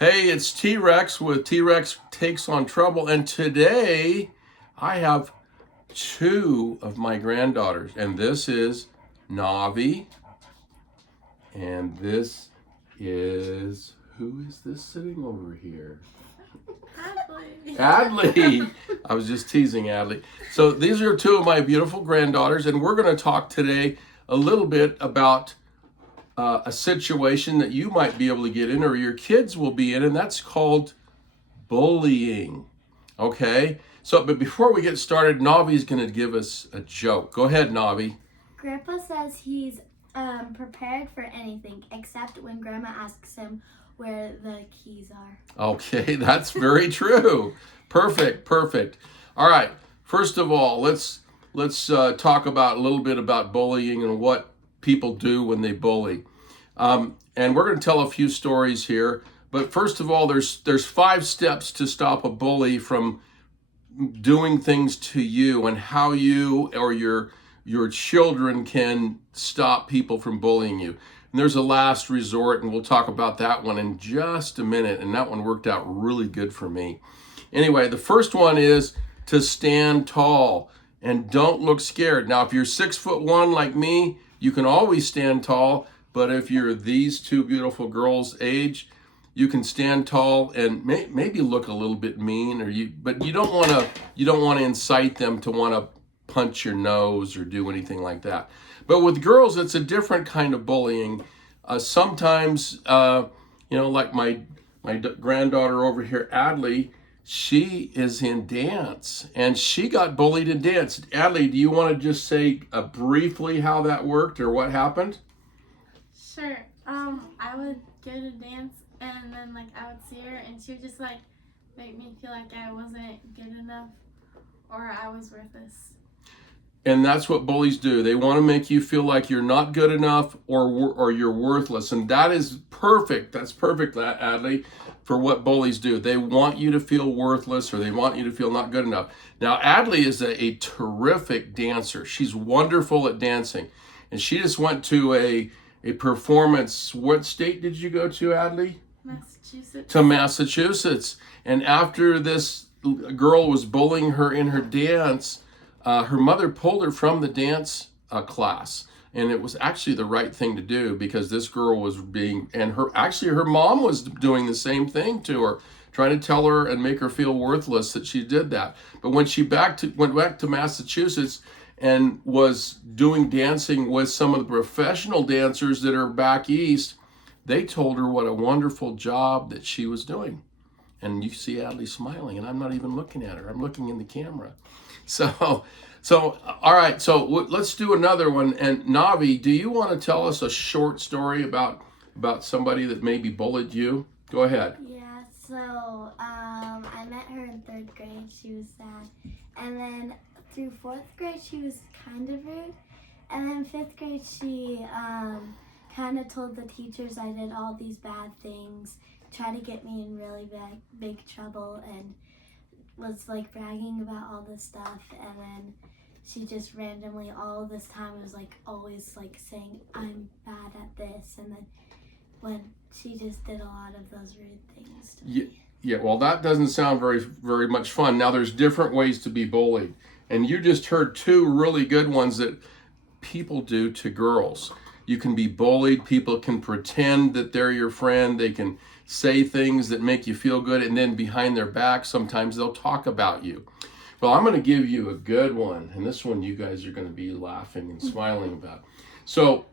Hey, it's T-Rex with T-Rex Takes on Trouble, and today I have two of my granddaughters, and this is Navi, and this is, who is this sitting over here? Adley. Adley. I was just teasing Adley. So these are two of my beautiful granddaughters, and we're going to talk today a little bit about a situation that you might be able to get in or your kids will be in, and that's called bullying. Okay? So, but before we get started, Navi's going to give us a joke. Go ahead, Navi. Grandpa says he's prepared for anything except when Grandma asks him where the keys are. Okay, that's very true. Perfect. All right. First of all, let's talk about a little bit about bullying and what people do when they bully. And we're going to tell a few stories here. But first of all, there's 5 steps to stop a bully from doing things to you, and how you or your children can stop people from bullying you. And there's a last resort, and we'll talk about that one in just a minute. And that one worked out really good for me. Anyway, the first one is to stand tall and don't look scared. Now, if you're 6'1" like me, you can always stand tall. But if you're these two beautiful girls' age, you can stand tall and maybe look a little bit mean, but you don't want to incite them to want to punch your nose or do anything like that. But with girls, it's a different kind of bullying. Sometimes, like my granddaughter over here, Adley, she is in dance and she got bullied in dance. Adley, do you want to just say briefly how that worked or what happened? Sure. I would go to dance and then I would see her and she would just make me feel like I wasn't good enough or I was worthless. And that's what bullies do. They want to make you feel like you're not good enough or you're worthless. And that is perfect. That's perfect, Adley, for what bullies do. They want you to feel worthless or they want you to feel not good enough. Now, Adley is a terrific dancer. She's wonderful at dancing. And she just went to a performance. What state did you go to, Adley? Massachusetts. To Massachusetts. And after this girl was bullying her in her dance, her mother pulled her from the dance class. And it was actually the right thing to do because this girl was her mom was doing the same thing to her, trying to tell her and make her feel worthless that she did that. But when she went back to Massachusetts and was doing dancing with some of the professional dancers that are back east, they told her what a wonderful job that she was doing. And you see Adley smiling, and I'm not even looking at her. I'm looking in the camera. So all right, so let's do another one. And Navi, do you want to tell us a short story about somebody that maybe bullied you? Go ahead. Yeah, so I met her in 3rd grade. She was sad. And then through 4th grade, she was kind of rude. And then 5th grade, she kind of told the teachers I did all these bad things, tried to get me in really big trouble, and was bragging about all this stuff. And then she just randomly all this time was always saying I'm bad at this, and then when she just did a lot of those rude things to me. Yeah, well, that doesn't sound very much fun. Now, there's different ways to be bullied, and you just heard 2 really good ones that people do to girls. You can be bullied. People can pretend that they're your friend. They can say things that make you feel good, and then behind their back, sometimes they'll talk about you. Well, I'm going to give you a good one, and this one you guys are going to be laughing and smiling about. So,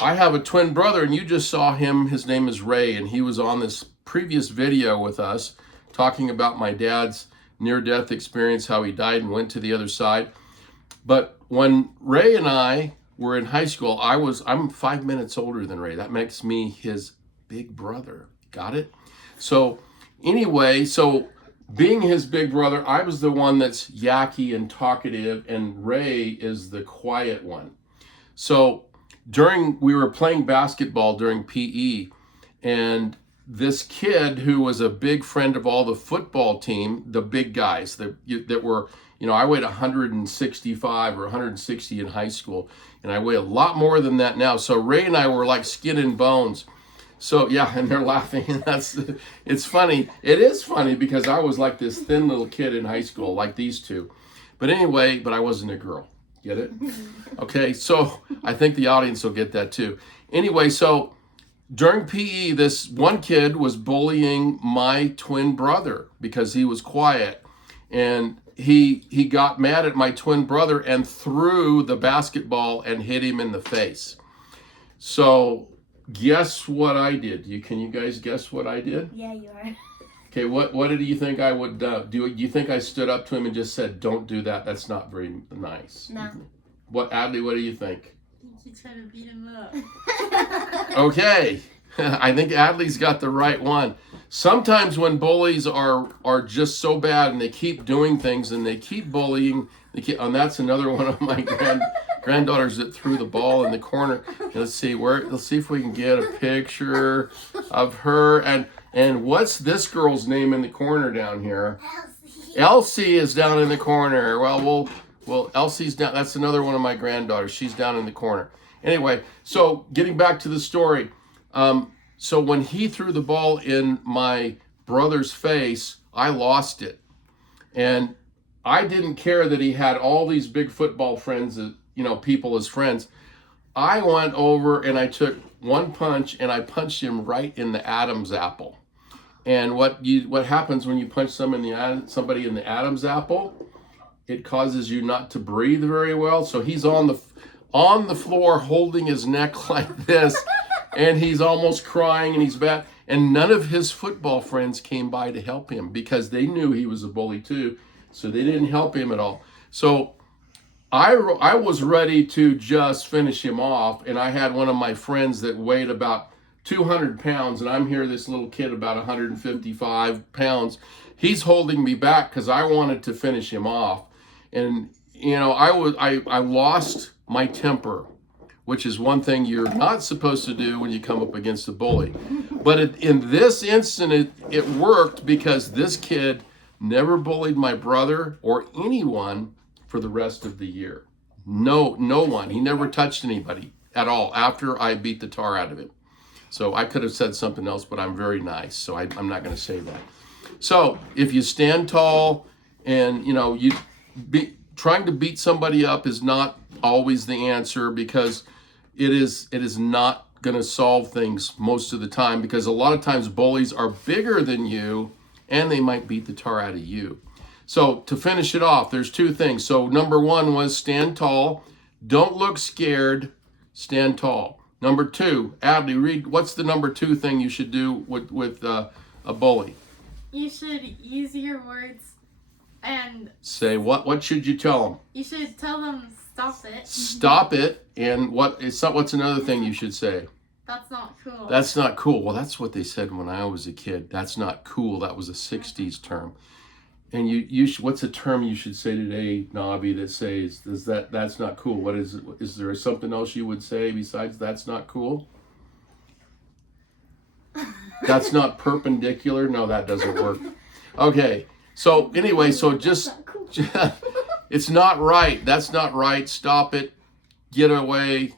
I have a twin brother, and you just saw him. His name is Ray, and he was on this previous video with us talking about my dad's near-death experience, how he died and went to the other side. But when Ray and I were in high school, I'm 5 minutes older than Ray. That makes me his big brother. Got it? So anyway, being his big brother, I was the one that's yucky and talkative, and Ray is the quiet one. So we were playing basketball during PE, and this kid who was a big friend of all the football team, the big guys that were, I weighed 165 or 160 in high school, and I weigh a lot more than that now. So Ray and I were like skin and bones. So yeah, and they're laughing, and it's funny. It is funny because I was like this thin little kid in high school, like these two. But anyway, but I wasn't a girl. Get it? Okay, so I think the audience will get that too. Anyway, so during PE, this one kid was bullying my twin brother because he was quiet, and he got mad at my twin brother and threw the basketball and hit him in the face. So guess what I did? Can you guys guess what I did? Yeah, you are. Okay, what did you think I would do? Do you think I stood up to him and just said, "Don't do that. That's not very nice"? No. What, Adley? What do you think? I think you tried to beat him up. Okay, I think Adley's got the right one. Sometimes when bullies are just so bad and they keep doing things and they keep bullying, and that's another one of my granddaughters that threw the ball in the corner. Let's see if we can get a picture of her. And what's this girl's name in the corner down here? Elsie is down in the corner. Well, Elsie's down. That's another one of my granddaughters. She's down in the corner. Anyway, so getting back to the story. So when he threw the ball in my brother's face, I lost it. And I didn't care that he had all these big football friends, people as friends. I went over and I took one punch and I punched him right in the Adam's apple. And what happens when you punch somebody in the Adam's apple? It causes you not to breathe very well. So he's on the floor holding his neck like this, and he's almost crying, and he's bad. And none of his football friends came by to help him because they knew he was a bully too. So they didn't help him at all. So I was ready to just finish him off, and I had one of my friends that weighed about 200 pounds, and I'm here, this little kid about 155 pounds. He's holding me back because I wanted to finish him off. And, I lost my temper, which is one thing you're not supposed to do when you come up against a bully. But in this incident, it worked because this kid never bullied my brother or anyone for the rest of the year. No one. He never touched anybody at all after I beat the tar out of him. So I could have said something else, but I'm very nice, so I'm not going to say that. So if you stand tall and, trying to beat somebody up is not always the answer, because it is not going to solve things most of the time, because a lot of times bullies are bigger than you and they might beat the tar out of you. So to finish it off, there's two things. So number one was stand tall. Don't look scared. Stand tall. Number two, Adley, read, what's the number two thing you should do with a bully? You should use your words and say what should you tell them? You should tell them stop it. Stop it. And what's another thing you should say? That's not cool. That's not cool. Well, that's what they said when I was a kid. That's not cool. That was a 60s term. And what's a term you should say today, Navi, that says that's not cool? What is it? Is there something else you would say besides that's not cool? That's not perpendicular? No, that doesn't work. Okay. So anyway, so just it's not right. That's not right. Stop it. Get away.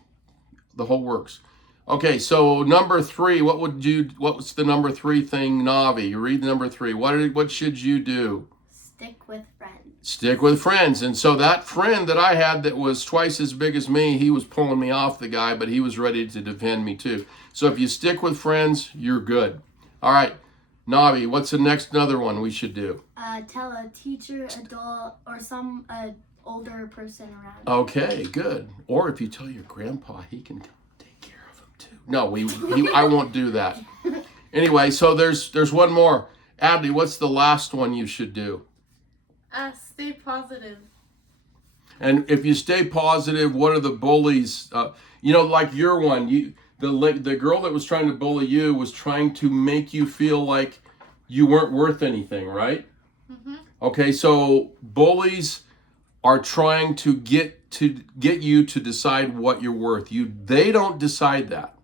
The whole works. Okay, so number three, what's the number three thing, Navi? You read number three. What should you do? Stick with friends. Stick with friends. And so that friend that I had that was twice as big as me, he was pulling me off the guy, but he was ready to defend me too. So if you stick with friends, you're good. All right, Navi, what's another one we should do? Tell a teacher, adult, or some older person around. Okay, good. Or if you tell your grandpa, he can take care of him too. No, I won't do that. Anyway, so there's one more. Adley, what's the last one you should do? Stay positive. And if you stay positive, what are the bullies? Like your one, the girl that was trying to bully you was trying to make you feel like you weren't worth anything, right? Mm-hmm. Okay, so bullies are trying to get you to decide what you're worth. They don't decide that.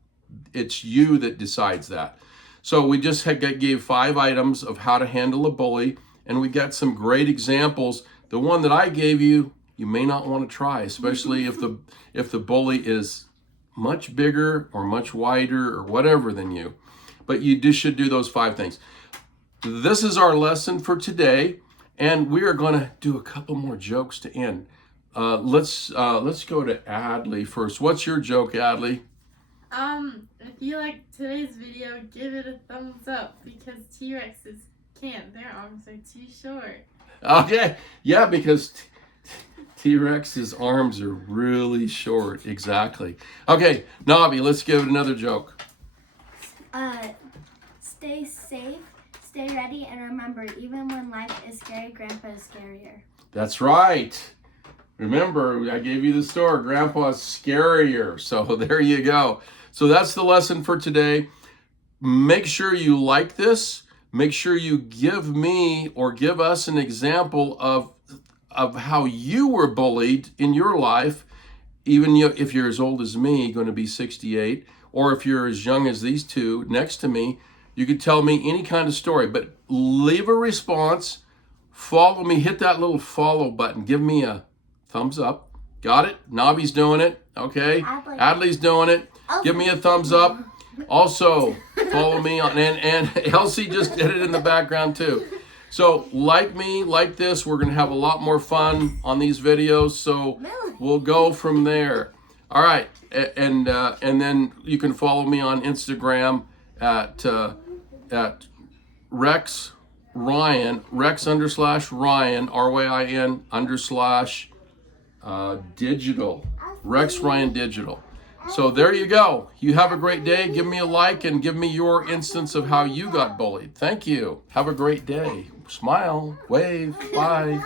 It's you that decides that. So we just gave 5 items of how to handle a bully, and we got some great examples. The one that I gave you, you may not want to try, especially if the bully is much bigger or much wider or whatever than you. but you should do those 5 things. This is our lesson for today, and we are going to do a couple more jokes to end. Let's go to Adley first. What's your joke, Adley? If you like today's video, give it a thumbs up because T-Rexes can't. Their arms are too short. Okay, yeah, because T-Rex's arms are really short. Exactly. Okay, Navi, let's give it another joke. Stay safe, stay ready, and remember, even when life is scary, Grandpa is scarier. That's right. Remember, I gave you the story. Grandpa's scarier. So there you go. So that's the lesson for today. Make sure you like this. Make sure you give me or give us an example of how you were bullied in your life, even if you're as old as me, going to be 68, or if you're as young as these two next to me. You could tell me any kind of story, but leave a response. Follow me. Hit that little follow button. Give me a thumbs up. Got it? Navi's doing it. Okay. Adley's doing it. Give me a thumbs up. Also, follow me on, and Elsie just did it in the background too. So like me, like this, we're going to have a lot more fun on these videos. So we'll go from there. All right. And then you can follow me on Instagram at Rex Ryan, Rex_Ryan, RYIN_digital, Rex Ryan Digital. So there you go. You have a great day. Give me a like and give me your instance of how you got bullied. Thank you. Have a great day. Smile, wave, bye.